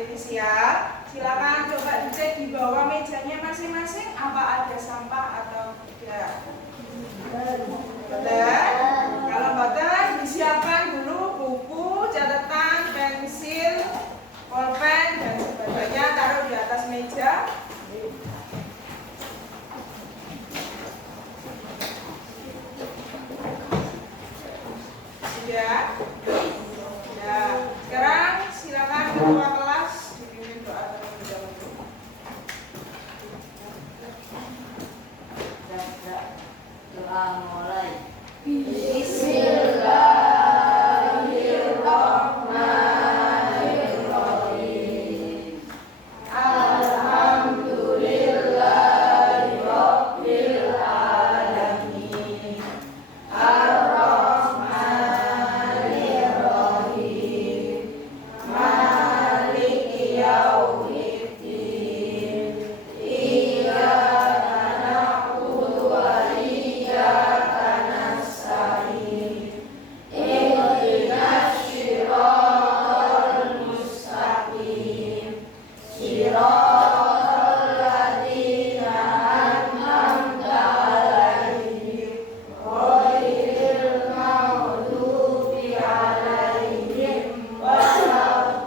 artifisial. Silakan coba dicek di bawah mejanya masing-masing apa ada sampah atau tidak. Betul. Kalau betul, disiapkan dulu buku, catatan, pensil, pulpen dan sebagainya, taruh di atas meja. Sudah? Ya. Sekarang silakan ketua kelas dipimpin doa terlebih dahulu. Doa mulai. Bismillahirrahmanirrahim. Alhamdulillahirabbil alamin. Ar-Rahmanirrahim. Maliki yaumiddin. Iyyaka na'budu wa iyyaka nasta'in. Ihdinas shiratal mustaqim. Shiratal ladzina an'amta 'alaihim ghairil maghdubi 'alaihim waladdallin.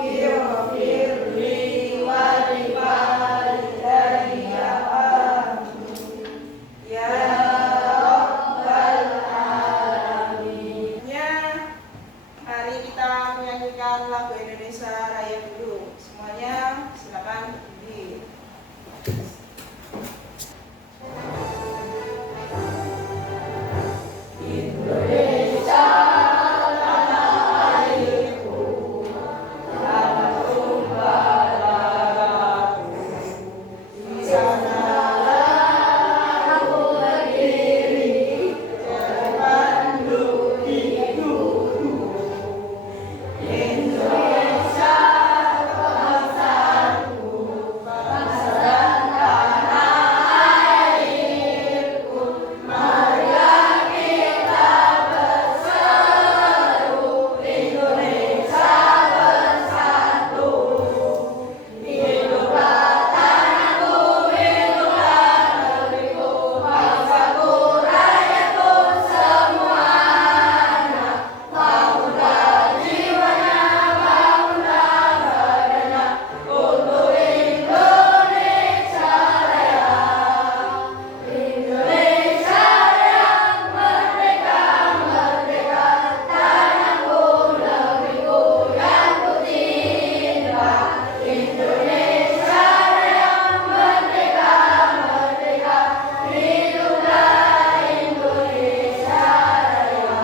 Rabbighfirli wa liwalidayya amin. Ya Rabbal Alamin. Mari kita menyanyikan lagu Indonesia Raya dulu. Semuanya silakan berdiri. Indonesia tanah airku, tanah tumpah darahku. Di sanalah aku berdiri, terpandu hidupku. Indonesia bangsaku, bangsa dan tanah airku. Marilah kita berseru, Indonesia bersatu. Hiduplah tanahku, hiduplah negeriku, bangsaku, rakyatku semuanya. Bangunlah jiwanya, bangunlah badannya untuk Indonesia Raya. Indonesia yang merdeka, merdeka, tanahku, negeriku yang ku cinta. Indonesia yang merdeka, merdeka, hiduplah Indonesia Raya.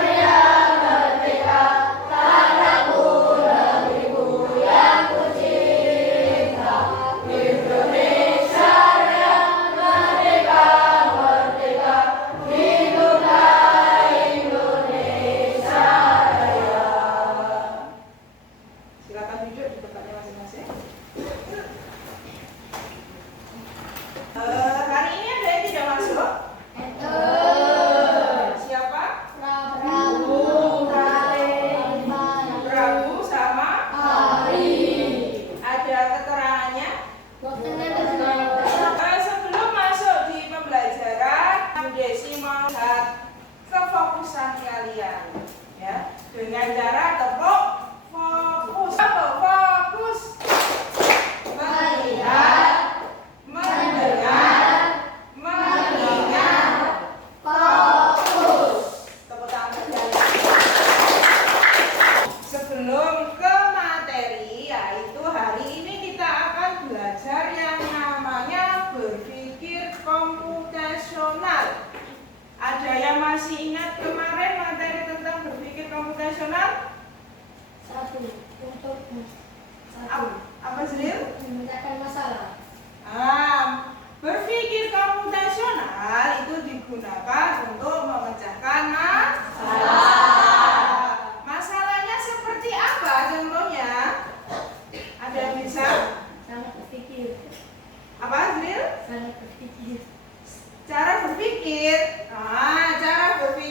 Raya merdeka, tanahku, negeriku yang ku cinta. Indonesia yang merdeka, merdeka, hiduplah Indonesia Raya. Silakan duduk di tempatnya masing-masing. Hari ini ada yang tidak masuk? Siapa? Prabu sama ada keterangannya? Sebelum masuk di pembelajaran, Bu Desi mau lihat kefokusan kalian, ya, dengan cara tepuk fokus. Fokus melihat, mendengar, mengingat, fokus. Tepuk tangan sekali. Sebelum ke materi, yaitu hari ini kita akan belajar yang namanya berpikir komputasional. Ada yang masih ingat kemarin materi tentang berpikir komputasional? Apa sih? Memecahkan masalah. Berpikir komputasional itu digunakan untuk memecahkan masalah. Masalahnya seperti apa contohnya? Ada yang bisa? Sangat berpikir. Apa, Zril? Sangat berpikir. Cara berpikir. Cara berpikir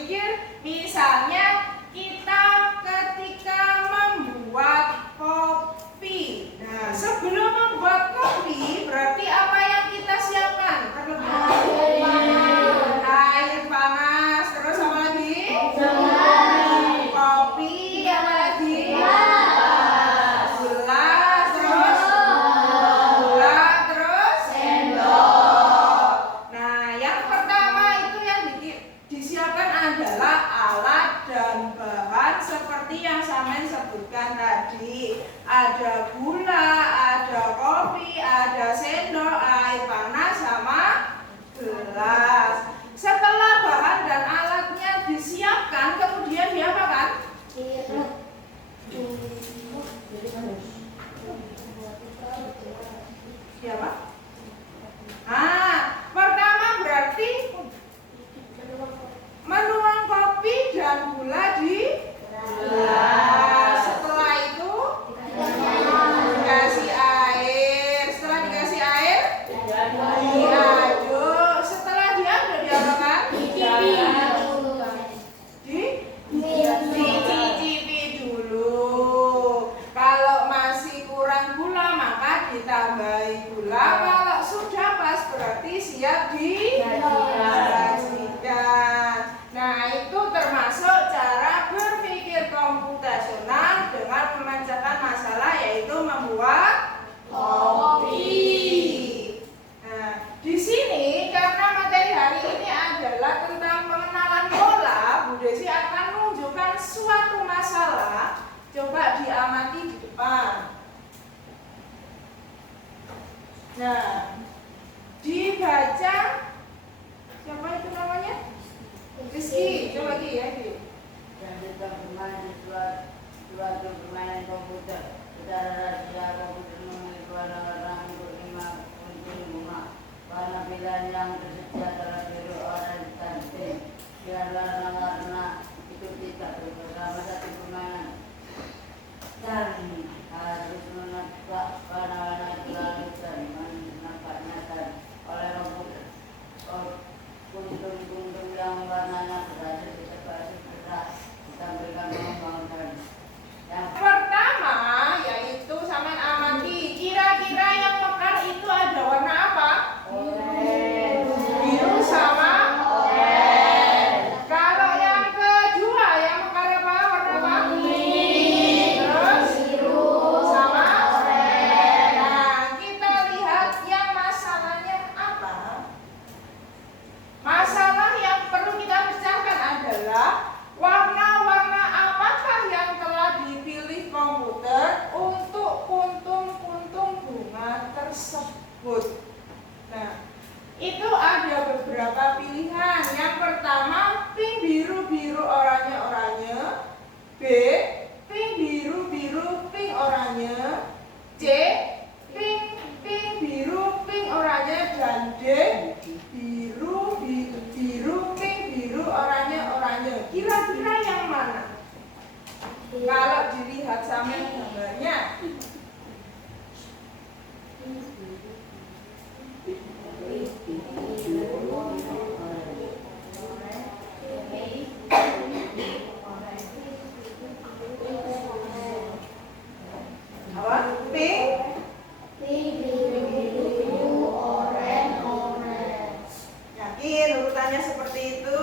berarti siap diaplikasikan. Nah, itu termasuk cara berpikir komputasional dengan memecahkan masalah, yaitu membuat kopi. Nah, di sini karena materi hari ini adalah tentang pengenalan pola, Bu Desi akan menunjukkan suatu masalah. Coba diamati di depan. Nah, dibaca, siapa itu namanya? Rizky, coba lagi ya. Dan kita bermain di suatu permainan komputer. Secara rahasia komputer memiliki warna-warna untuk 5 kunci bunga. Warna pilihan yang tersedia adalah biru, oranye, dan pink. Dengan warna-warna itu tidak bersama satu permainan. Dan harus menebak warna-warna itu lalu dan menebaknya dan oleh komputer. Kuntum-kuntum yang warnanya berhasil ditebak segera ditampilkan mengembangkan. Yang Pertama, yaitu sama amati. Kira-kira yang mekar itu ada warna apa? Biru sama oranye. Kalau yang kedua, yang mekar apa? Warna apa? Terus biru sama oranye. Nah, kita lihat yang masalahnya apa? Masalah yang perlu kita pecahkan adalah warna-warna apakah yang telah dipilih komputer untuk puntung-puntung bunga tersebut. Nah, itu ada beberapa pilihan. Yang pertama, pink biru-biru oranye-oranye. B, pink biru-biru pink oranye. C, pink biru pink oranye. Dan D, biru pink biru oranye. Kira-kira yang mana? Kalau dilihat sama gambarnya, apa? Pink. Yakin urutannya seperti itu?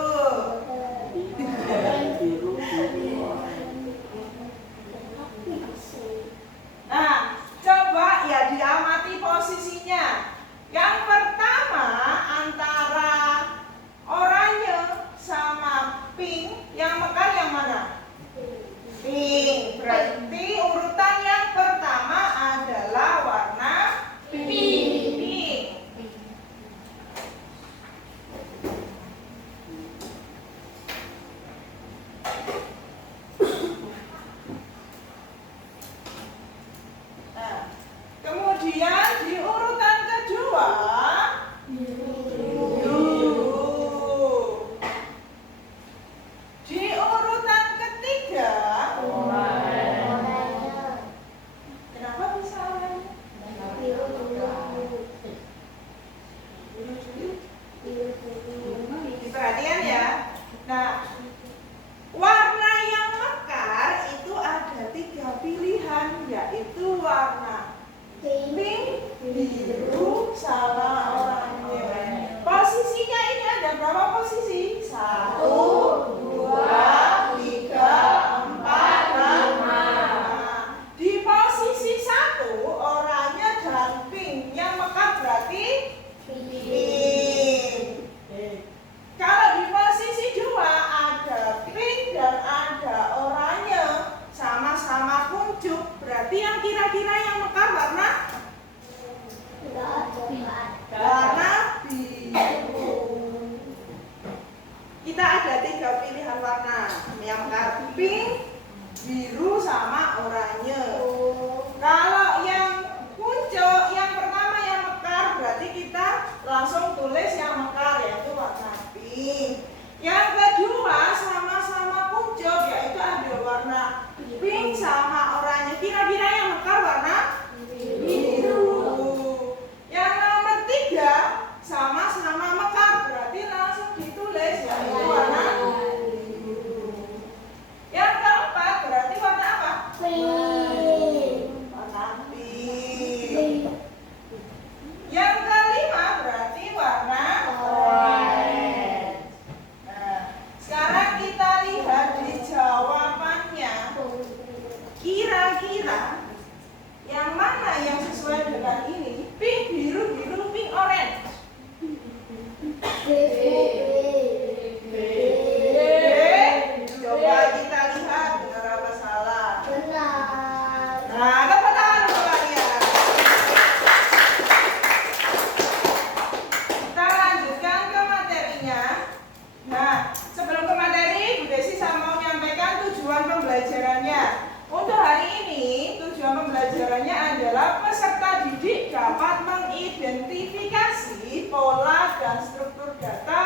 dan struktur data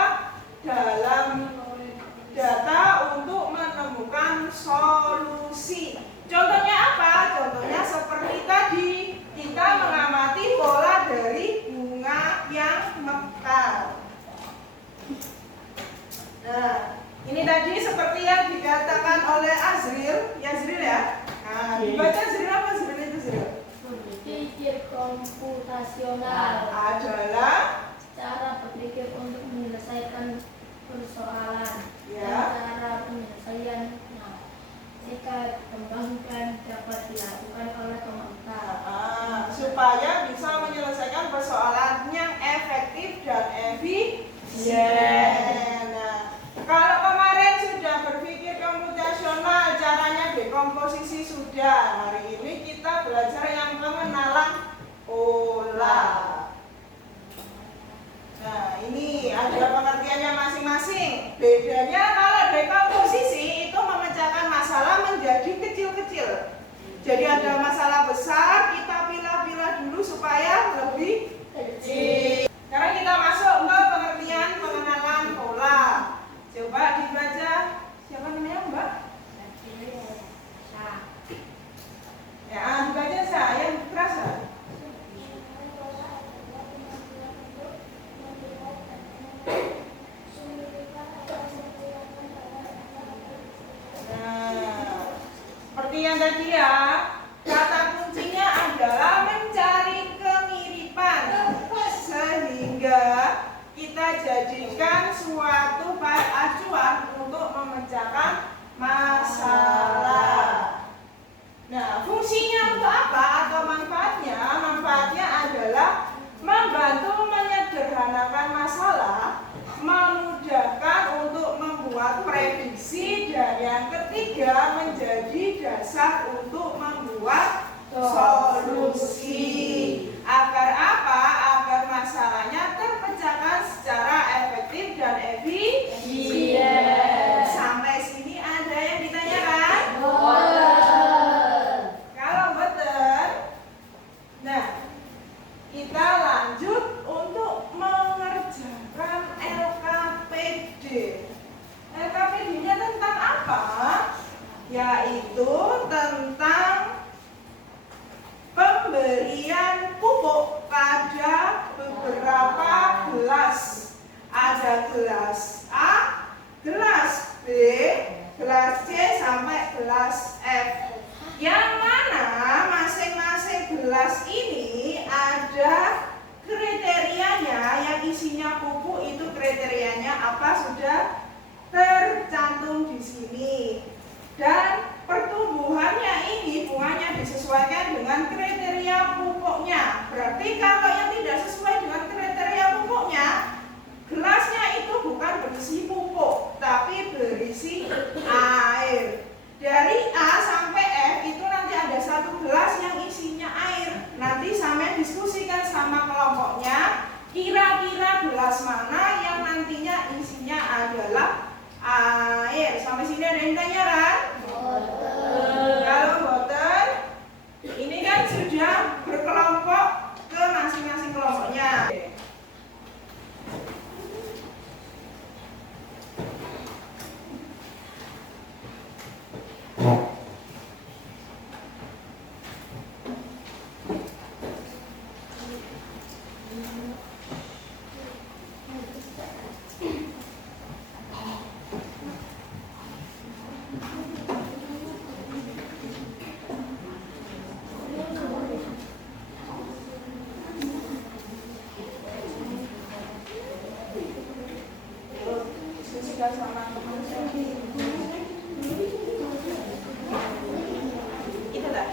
dalam data untuk menemukan solusi. Contohnya apa? Contohnya seperti tadi, kita mengamati pola dari bunga yang mekar. Nah, ini tadi seperti yang dikatakan oleh Azril, Yazril ya. Nah, dibaca Azril apa Azril itu Azril? Berpikir komputasional Adalah cara berpikir untuk menyelesaikan persoalan ya. dan cara penyelesaiannya jika dikembangkan dapat dilakukan oleh pemerintah. Supaya bisa menyelesaikan persoalan yang efektif dan efisien. Nah, kalau kemarin sudah berpikir komputasional, caranya dekomposisi sudah. Hari ini kita belajar yang pengenalan pola. Nah, ini ada pengertiannya masing-masing. Bedanya kalau dekomposisi itu memecahkan masalah menjadi kecil-kecil. Jadi ada masalah besar, kita pilah-pilah dulu supaya lebih kecil. Sekarang kita masuk ke pengertian pengenalan pola. Coba dibaca. Siapa namanya Mbak? Ya, dibaca saya terasa. Seperti yang tadi ya, kata kuncinya adalah mencari kemiripan sehingga kita jadikan suatu acuan untuk memecahkan masalah. Nah, fungsinya untuk apa atau manfaatnya? Manfaatnya adalah membantu menyederhanakan masalah, memudahkan untuk membuat prediksi, dan yang ketiga menjadi dasar untuk membuat solusi. Agar apa? Agar masalahnya terpecahkan secara efektif dan efisien. Sampai sini ada yang ditanyakan? Kalau betul, nah kita lanjut untuk mengerjakan LKPD. LKPD-nya tentang apa? Yaitu tentang pemberian pupuk pada beberapa gelas. Ada gelas A, gelas B, gelas C sampai gelas F. Yang mana masing-masing gelas ini ada kriterianya, yang isinya pupuk itu kriterianya apa sudah tercantum di sini. Dan pertumbuhannya ini bunganya disesuaikan dengan kriteria pupuknya. Berarti kalau yang tidak sesuai dengan kriteria pupuknya, gelasnya itu bukan berisi pupuk, tapi berisi air. Dari A sampai F itu nanti ada satu gelas yang isinya air. Nanti sampai diskusikan sama kelompoknya, kira-kira gelas mana yang nantinya isinya adalah air. Sampai sini ada yang tanya kan? Kalau boten, ini kan sudah berkelompok ke masing-masing kelompoknya. Sama itu dah.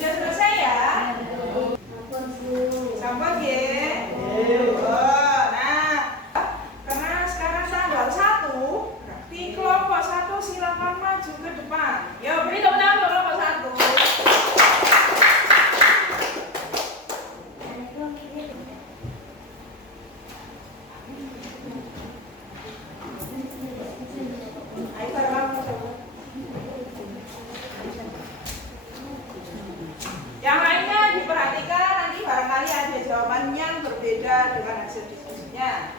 Sudah selesai ya? Ampun, Bu. Sampun nggih. Oh, nah, karena sekarang tanggal 1, berarti kelompok 1 silakan maju ke depan. Yo, beri tepuk tangan untuk kelompok 1. Ayo bareng coba. Yang lainnya diperhatikan, nanti barangkali ada jawaban yang berbeda dengan hasil diskusinya.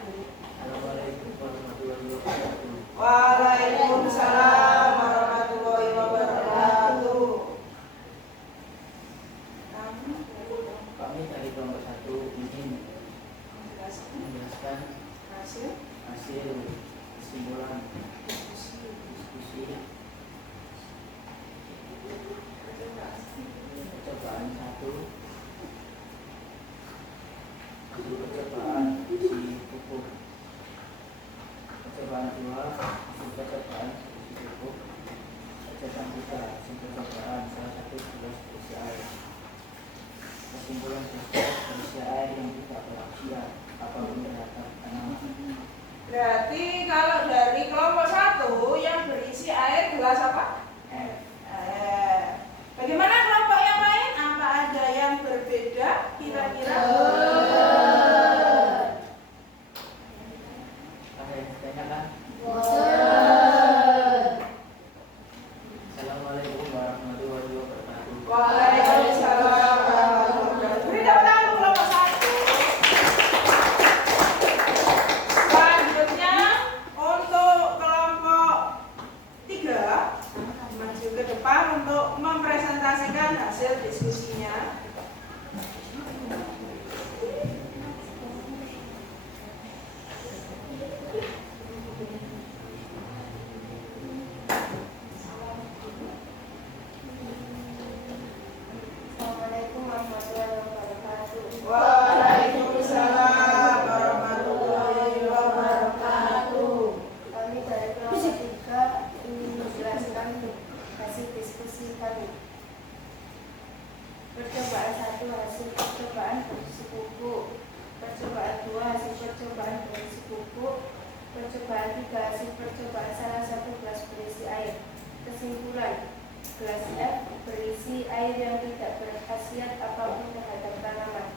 Waalaikumsalam warahmatullahi wabarakatuh. Kami dari kelompok 1 ingin menjelaskan Hasil hasil kesimpulan diskusi percobaan 1, hasil percobaan isi pupuk, percobaan 2, hasil percobaan isi pupuk, percobaan 3, hasil percobaan salah satu gelas berisi air. Kesimpulan berisi air yang tidak berkhasiat apapun terhadap tanaman. berarti kalau dari kelompok 1 yang berisi air gelas apa? Bagaimana kelompok yang lain? Apa ada yang berbeda kira-kira? Ada yang ditanyakan? Assalamualaikum warahmatullahi wabarakatuh. Waalaikumsalam warahmatullahi wabarakatuh. Beri tepuk tangan untuk kelompok 1. Selanjutnya untuk kelompok 3 maju ke depan untuk mempresentasikan hasil diskusinya. Assalamualaikum warahmatullahi wabarakatuh. Waalaikumsalam warahmatullahi wabarakatuh. Kami dari kelompok 3 ingin menjelaskan hasil diskusi kami. Percobaan 1 hasil percobaan berisi pupuk. Percobaan 2 hasil percobaan berisi pupuk. Percobaan 3 hasil percobaan salah satu gelas berisi air. Kesimpulan, gelas F berisi air yang tidak berkhasiat apapun terhadap tanaman.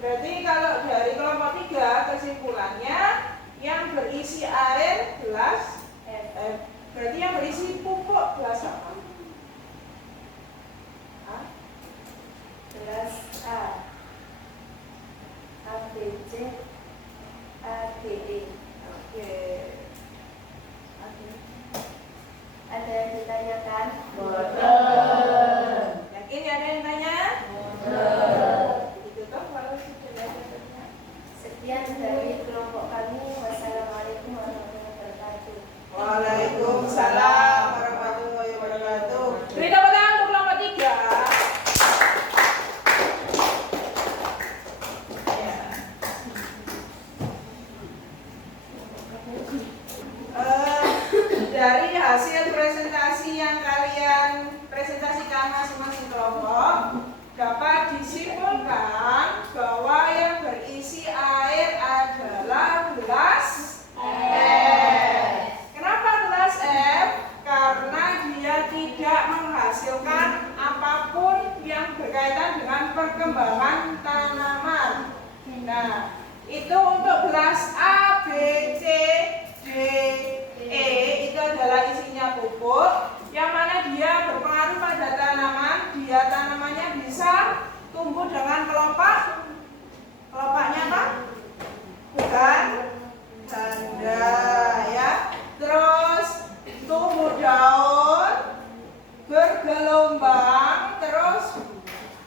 Berarti kalau dari kelompok 3 kesimpulannya yang berisi air gelas F. Berarti yang berisi pupuk gelas apa? A? Gelas A, A, B, C, A, D, E. Oke. Ada yang ditanyakan? Yakin ada yang tanya? Ditutup kalau sudah ada tanya. Sekian dari kelompok kami. Wassalamualaikum warahmatullahi wabarakatuh. Waalaikumsalam warahmatullahi wabarakatuh. Beri tepuk tangan untuk kelompok 3. Ya. Dari hasil presentasi yang kalian presentasikan masing-masing kelompok dapat disimpulkan bahwa yang berisi air adalah gelas F. Kenapa gelas F? Karena dia tidak menghasilkan apapun yang berkaitan dengan perkembangan tanaman. Nah, itu untuk gelas A, B, C, D, E itu adalah isinya pupuk yang mana dia berpengaruh pada tanaman. Tanamannya bisa tumbuh dengan kelompaknya apa? Bukan ganda ya. Terus tumbuh daun bergelombang, terus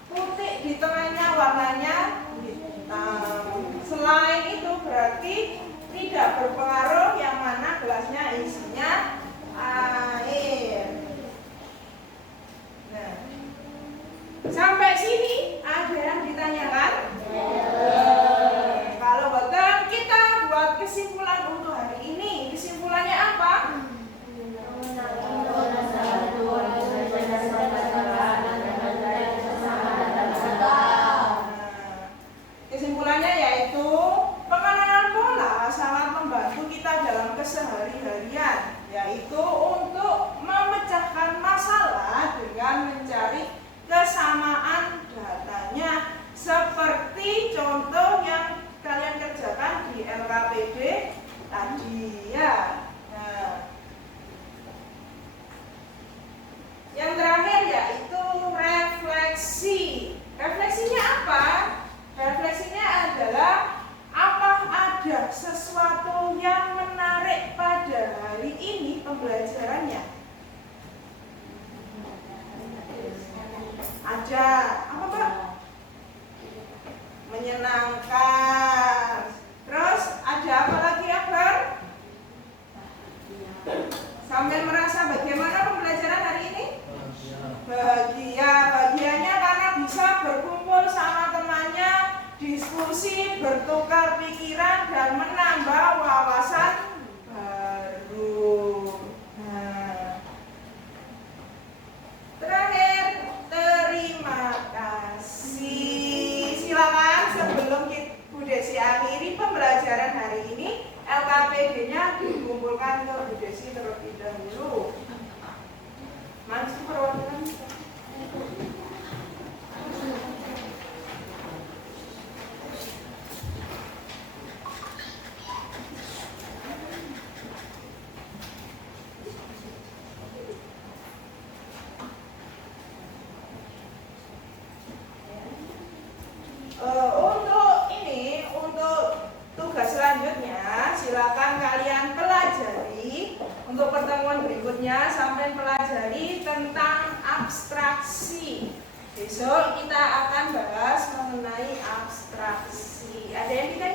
putih di tengahnya warnanya hitam. Selain itu berarti tidak berpengaruh yang mana gelasnya isinya air. Nah, sampai sini ada yang ditanyakan? Kalau betul kita buat kesimpulan untuk hari ini. Kesimpulannya apa? berkumpul sama temannya, diskusi, bertukar pikiran, dan menambah wawasan baru. Nah, terakhir, terima kasih. Silakan sebelum Bu Desi akhiri pembelajaran hari ini, LKPD-nya dikumpulkan ke Bu Desi terlebih dahulu. Mana perwakilan? Untuk tugas selanjutnya, silakan kalian pelajari. Untuk pertemuan berikutnya, sampai pelajari tentang abstraksi. Besok kita akan bahas mengenai abstraksi. Ada yang kita